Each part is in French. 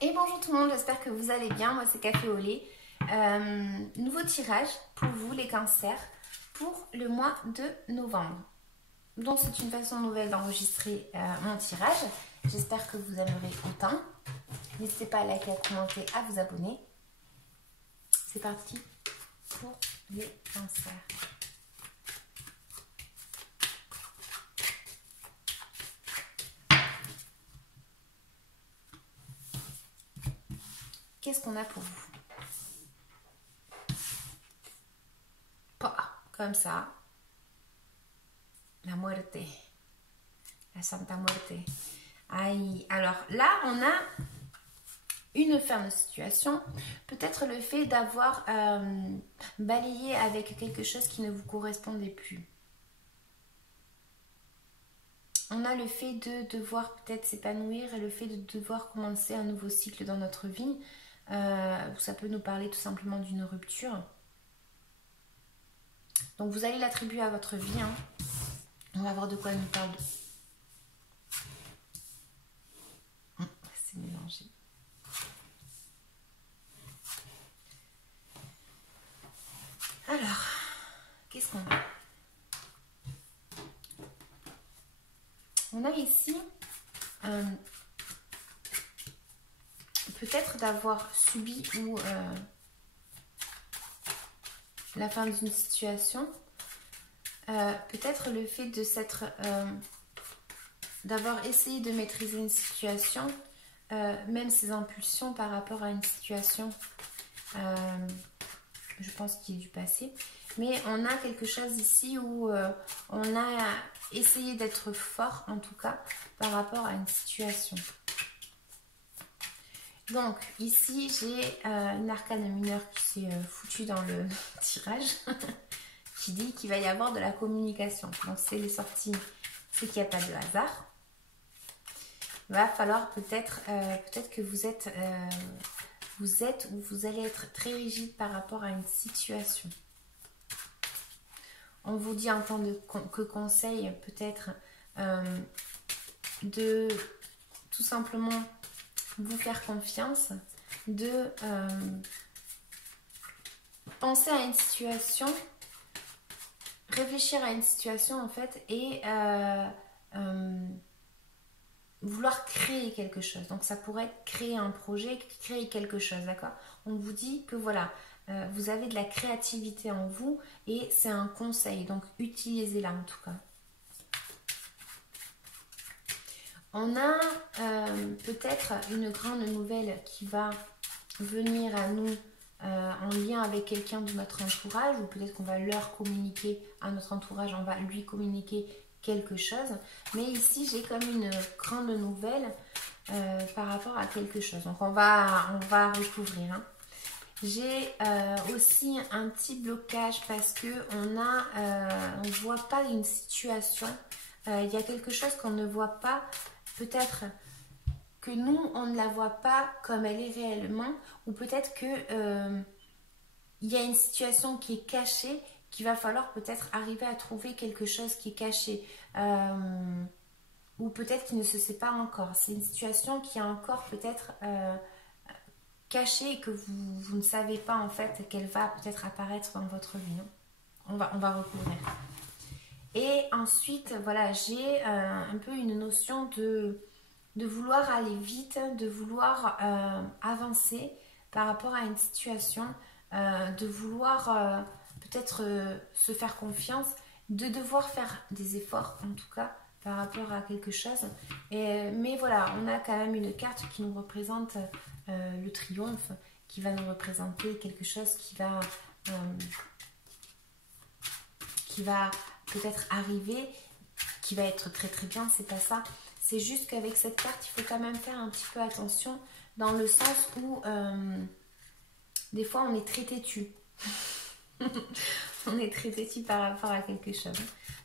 Et bonjour tout le monde, j'espère que vous allez bien. Moi c'est Café au lait. Nouveau tirage pour vous les cancers pour le mois de novembre. Donc c'est une façon nouvelle d'enregistrer mon tirage. J'espère que vous aimerez autant. N'hésitez pas à liker, à commenter, à vous abonner. C'est parti pour les cancers. Qu'est-ce qu'on a pour vous? Comme ça. La muerte. La Santa Muerte. Aïe. Alors là, on a une fin de situation. Peut-être le fait d'avoir balayé avec quelque chose qui ne vous correspondait plus. On a le fait de devoir peut-être s'épanouir et le fait de devoir commencer un nouveau cycle dans notre vie. Ça peut nous parler tout simplement d'une rupture. Donc vous allez l'attribuer à votre vie. Hein. On va voir de quoi elle nous parle. C'est mélangé. Alors, qu'est-ce qu'on a? On a ici peut-être d'avoir subi ou la fin d'une situation, peut-être le fait de s'être d'avoir essayé de maîtriser une situation, même ses impulsions par rapport à une situation, je pense qu'il est du passé, mais on a quelque chose ici où on a essayé d'être fort en tout cas par rapport à une situation. Donc ici j'ai une arcane mineure qui s'est foutue dans le tirage qui dit qu'il va y avoir de la communication. Donc c'est les sorties, c'est qu'il n'y a pas de hasard. Il va falloir peut-être que vous êtes ou vous allez être très rigide par rapport à une situation. On vous dit en tant que conseil peut-être de tout simplement vous faire confiance, de penser à une situation, réfléchir à une situation en fait et vouloir créer quelque chose. Donc ça pourrait être créer un projet, créer quelque chose, d'accord? On vous dit que voilà, vous avez de la créativité en vous et c'est un conseil, donc utilisez-la en tout cas. On a peut-être une grande nouvelle qui va venir à nous en lien avec quelqu'un de notre entourage, ou peut-être qu'on va leur communiquer à notre entourage, on va lui communiquer quelque chose. Mais ici, j'ai comme une grande nouvelle par rapport à quelque chose. Donc, on va recouvrir. Hein. J'ai aussi un petit blocage parce que on ne voit pas une situation. Il y a quelque chose qu'on ne voit pas. Peut-être que nous, on ne la voit pas comme elle est réellement, ou peut-être que il y a une situation qui est cachée, qu'il va falloir peut-être arriver à trouver quelque chose qui est caché, ou peut-être qu'il ne se sait pas encore. C'est une situation qui est encore peut-être cachée et que vous ne savez pas en fait qu'elle va peut-être apparaître dans votre vie. On va recouvrir. Et ensuite, voilà, j'ai un peu une notion de vouloir aller vite, de vouloir avancer par rapport à une situation, de vouloir peut-être se faire confiance, de devoir faire des efforts en tout cas par rapport à quelque chose. Mais voilà, on a quand même une carte qui nous représente le triomphe, qui va nous représenter quelque chose qui va peut-être arriver, qui va être très très bien, c'est pas ça. C'est juste qu'avec cette carte, il faut quand même faire un petit peu attention dans le sens où des fois on est très têtu. On est très têtu par rapport à quelque chose.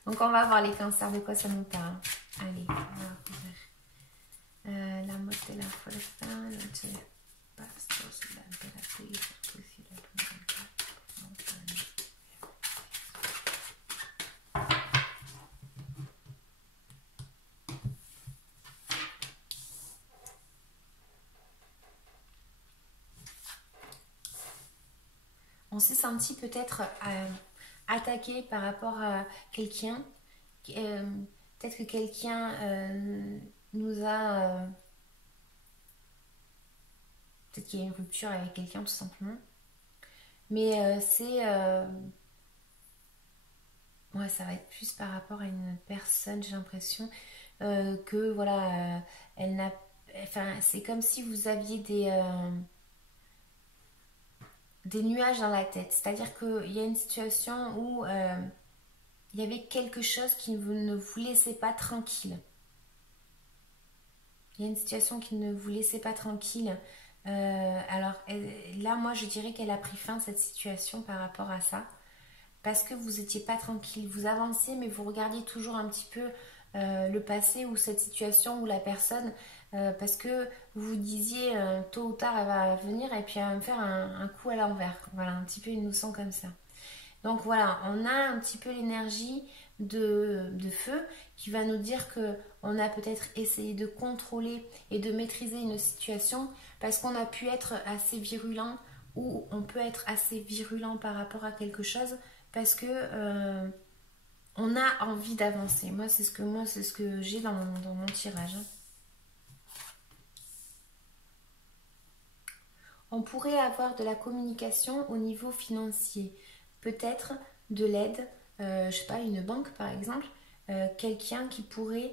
Donc on va voir les cancers, de quoi ça nous parle. Allez, on va ouvrir. La mort de la fuerza, la bastos, la emperatriz, on s'est senti peut-être attaqué par rapport à quelqu'un. Peut-être que quelqu'un nous a... peut-être qu'il y a une rupture avec quelqu'un tout simplement. Mais ouais, ça va être plus par rapport à une personne, j'ai l'impression que voilà, elle n'a... Enfin, c'est comme si vous aviez des nuages dans la tête. C'est-à-dire qu'il y a une situation où il y avait quelque chose qui ne vous laissait pas tranquille. Il y a une situation qui ne vous laissait pas tranquille. Alors là, moi, je dirais qu'elle a pris fin, cette situation, par rapport à ça. Parce que vous n'étiez pas tranquille. Vous avanciez, mais vous regardiez toujours un petit peu le passé ou cette situation ou la personne. Parce que vous vous disiez, tôt ou tard, elle va venir et puis elle va me faire un coup à l'envers. Voilà, un petit peu une notion comme ça. Donc voilà, on a un petit peu l'énergie de feu qui va nous dire que on a peut-être essayé de contrôler et de maîtriser une situation parce qu'on a pu être assez virulent ou on peut être assez virulent par rapport à quelque chose parce que on a envie d'avancer. Moi, c'est ce que j'ai dans mon tirage. On pourrait avoir de la communication au niveau financier, peut-être de l'aide, je sais pas, une banque par exemple, quelqu'un qui pourrait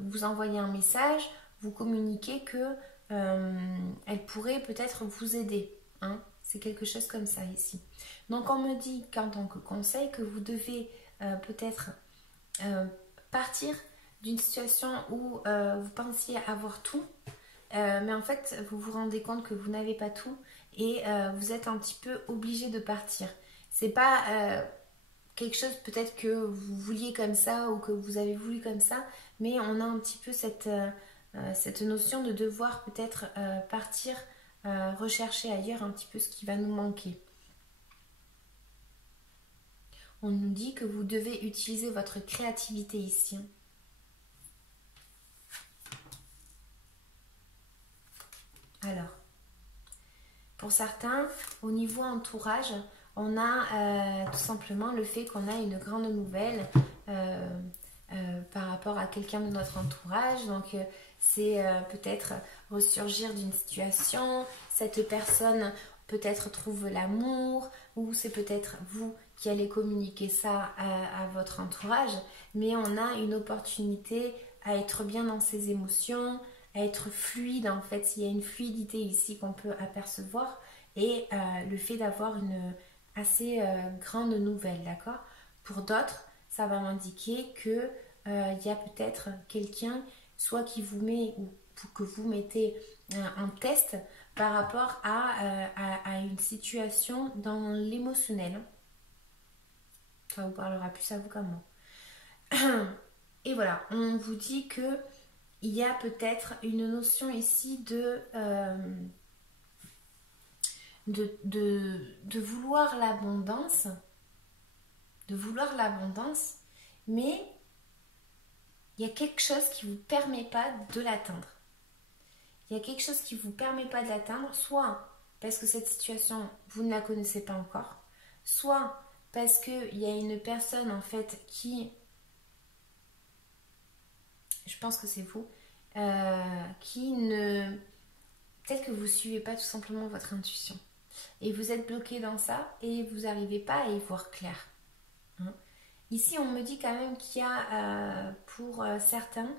vous envoyer un message, vous communiquer que elle pourrait peut-être vous aider. Hein. C'est quelque chose comme ça ici. Donc on me dit qu'en tant que conseil que vous devez peut-être partir d'une situation où vous pensiez avoir tout. Mais en fait, vous vous rendez compte que vous n'avez pas tout et vous êtes un petit peu obligé de partir. C'est pas quelque chose peut-être que vous vouliez comme ça ou que vous avez voulu comme ça, mais on a un petit peu cette notion de devoir peut-être partir rechercher ailleurs un petit peu ce qui va nous manquer. On nous dit que vous devez utiliser votre créativité ici. Alors, pour certains, au niveau entourage, on a tout simplement le fait qu'on a une grande nouvelle par rapport à quelqu'un de notre entourage. Donc, c'est peut-être ressurgir d'une situation. Cette personne peut-être trouve l'amour ou c'est peut-être vous qui allez communiquer ça à votre entourage. Mais on a une opportunité à être bien dans ses émotions, à être fluide en fait. Il y a une fluidité ici qu'on peut apercevoir et le fait d'avoir une assez grande nouvelle, d'accord? Pour d'autres, ça va m'indiquer que il y a peut-être quelqu'un soit qui vous met ou que vous mettez en test par rapport à une situation dans l'émotionnel. Ça vous parlera plus à vous qu'à moi. Et voilà, on vous dit que il y a peut-être une notion ici de vouloir l'abondance, mais il y a quelque chose qui ne vous permet pas de l'atteindre. Il y a quelque chose qui ne vous permet pas de l'atteindre, soit parce que cette situation, vous ne la connaissez pas encore, soit parce qu'il y a une personne en fait qui, je pense que c'est vous, qui ne... Peut-être que vous ne suivez pas tout simplement votre intuition. Et vous êtes bloqué dans ça et vous n'arrivez pas à y voir clair. Hein. Ici, on me dit quand même qu'il y a pour certains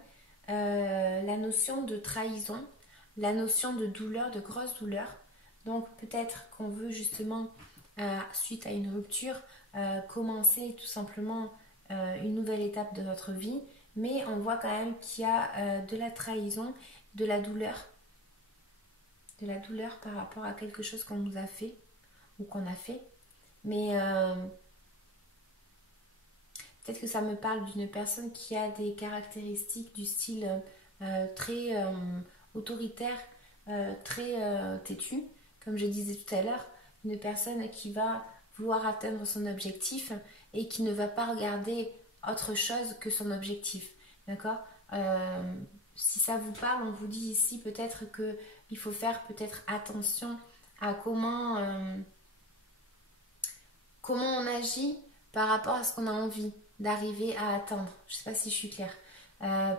la notion de trahison, la notion de douleur, de grosse douleur. Donc peut-être qu'on veut justement, suite à une rupture, commencer tout simplement une nouvelle étape de notre vie. Mais on voit quand même qu'il y a de la trahison, de la douleur par rapport à quelque chose qu'on nous a fait ou qu'on a fait. Mais peut-être que ça me parle d'une personne qui a des caractéristiques du style très autoritaire, très têtu, comme je disais tout à l'heure. Une personne qui va vouloir atteindre son objectif et qui ne va pas regarder autre chose que son objectif. D'accord? Si ça vous parle, on vous dit ici peut-être qu'il faut faire peut-être attention à comment comment on agit par rapport à ce qu'on a envie d'arriver à atteindre. Je ne sais pas si je suis claire.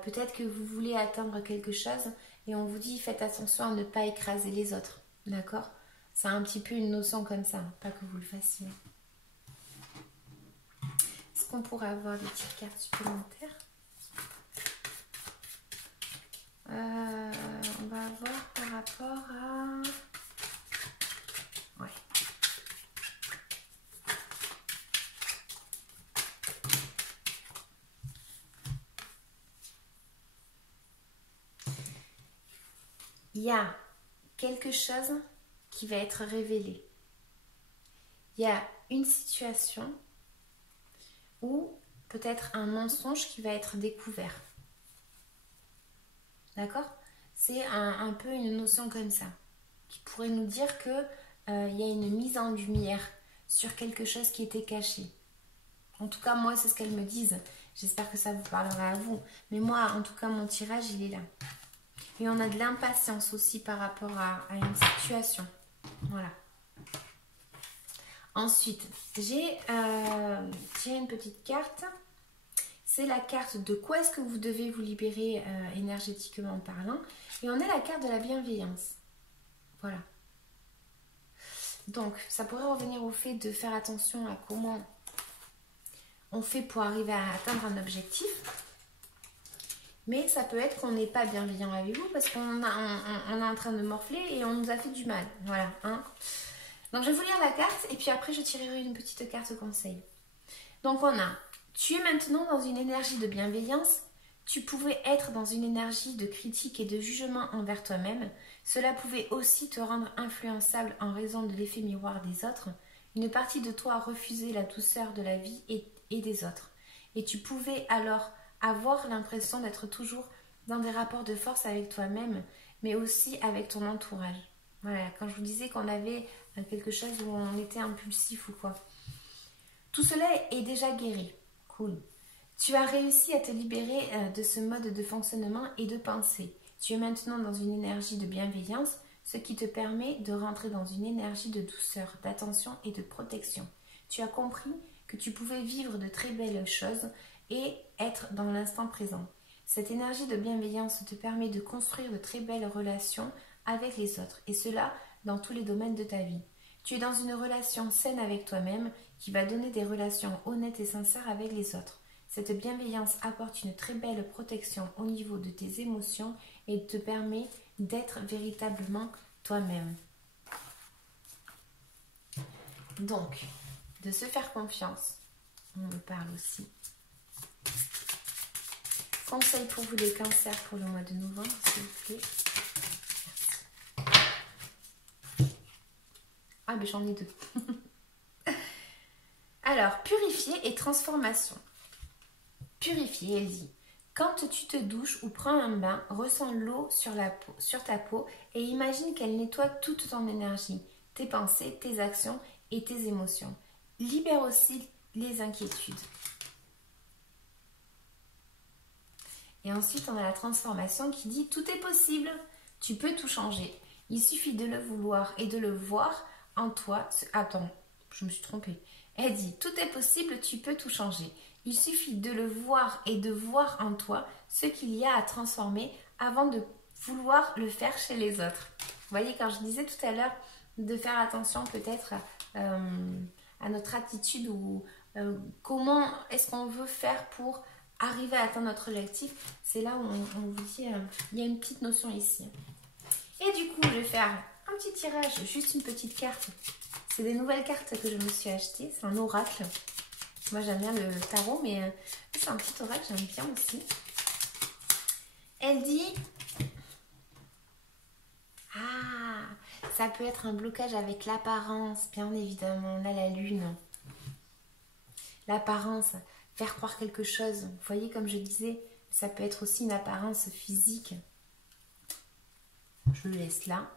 Peut-être que vous voulez atteindre quelque chose et on vous dit faites attention à ne pas écraser les autres. D'accord? C'est un petit peu une notion comme ça, pas que vous le fassiez. Est-ce qu'on pourrait avoir des petites cartes supplémentaires? On va voir par rapport à... Ouais. Il y a quelque chose qui va être révélé. Il y a une situation ou peut-être un mensonge qui va être découvert. D'accord? C'est un peu une notion comme ça, qui pourrait nous dire que il y a une mise en lumière sur quelque chose qui était caché. En tout cas, moi, c'est ce qu'elles me disent. J'espère que ça vous parlera à vous. Mais moi, en tout cas, mon tirage, il est là. Et on a de l'impatience aussi par rapport à une situation. Voilà. Ensuite, j'ai tiré une petite carte. C'est la carte de quoi est-ce que vous devez vous libérer énergétiquement parlant. Et on a la carte de la bienveillance. Voilà. Donc, ça pourrait revenir au fait de faire attention à comment on fait pour arriver à atteindre un objectif. Mais ça peut être qu'on n'est pas bienveillant avec vous parce qu'on est en train de morfler et on nous a fait du mal. Voilà. Hein. Donc, je vais vous lire la carte et puis après, je tirerai une petite carte conseil. Donc, on a... Tu es maintenant dans une énergie de bienveillance. Tu pouvais être dans une énergie de critique et de jugement envers toi-même. Cela pouvait aussi te rendre influençable en raison de l'effet miroir des autres. Une partie de toi a refusé la douceur de la vie et des autres. Et tu pouvais alors avoir l'impression d'être toujours dans des rapports de force avec toi-même, mais aussi avec ton entourage. Voilà, quand je vous disais qu'on avait quelque chose où on était impulsif ou quoi. Tout cela est déjà guéri. Cool. Tu as réussi à te libérer de ce mode de fonctionnement et de pensée. Tu es maintenant dans une énergie de bienveillance, ce qui te permet de rentrer dans une énergie de douceur, d'attention et de protection. Tu as compris que tu pouvais vivre de très belles choses et être dans l'instant présent. Cette énergie de bienveillance te permet de construire de très belles relations avec les autres, et cela dans tous les domaines de ta vie. Tu es dans une relation saine avec toi-même qui va donner des relations honnêtes et sincères avec les autres. Cette bienveillance apporte une très belle protection au niveau de tes émotions et te permet d'être véritablement toi-même. Donc, de se faire confiance, on me parle aussi. Conseil pour vous les cancers pour le mois de novembre, s'il vous plaît. Ah, mais j'en ai deux. Alors, purifier et transformation. Purifier, elle dit. Quand tu te douches ou prends un bain, ressens l'eau sur ta peau et imagine qu'elle nettoie toute ton énergie, tes pensées, tes actions et tes émotions. Libère aussi les inquiétudes. Et ensuite, on a la transformation qui dit « Tout est possible, tu peux tout changer. Il suffit de le vouloir et de le voir en toi. » Attends, je me suis trompée. Elle dit « Tout est possible, tu peux tout changer. Il suffit de le voir et de voir en toi ce qu'il y a à transformer avant de vouloir le faire chez les autres. » Vous voyez, quand je disais tout à l'heure de faire attention peut-être à notre attitude ou comment est-ce qu'on veut faire pour arriver à atteindre notre objectif, c'est là où on vous dit, il y a une petite notion ici. Et du coup, je vais faire un petit tirage, juste une petite carte. C'est des nouvelles cartes que je me suis achetées, c'est un oracle. Moi, j'aime bien le tarot, mais c'est un petit oracle, j'aime bien aussi. Elle dit... Ah, ça peut être un blocage avec l'apparence, bien évidemment. On a la lune. L'apparence, faire croire quelque chose. Vous voyez, comme je disais, ça peut être aussi une apparence physique. Je le laisse là.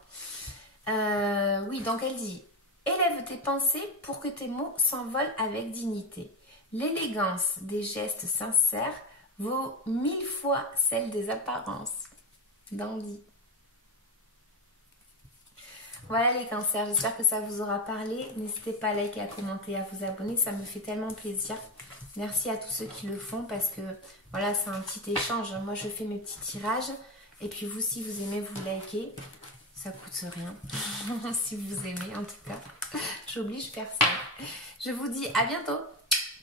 Oui, donc elle dit... Élève tes pensées pour que tes mots s'envolent avec dignité. L'élégance des gestes sincères vaut 1000 fois celle des apparences. Dandy. Voilà les cancers, j'espère que ça vous aura parlé. N'hésitez pas à liker, à commenter, à vous abonner, ça me fait tellement plaisir. Merci à tous ceux qui le font parce que voilà, c'est un petit échange. Moi, je fais mes petits tirages et puis vous, si vous aimez, vous likez. Ça coûte rien, si vous aimez en tout cas. J'oblige personne. Je vous dis à bientôt.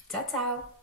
Ciao, ciao.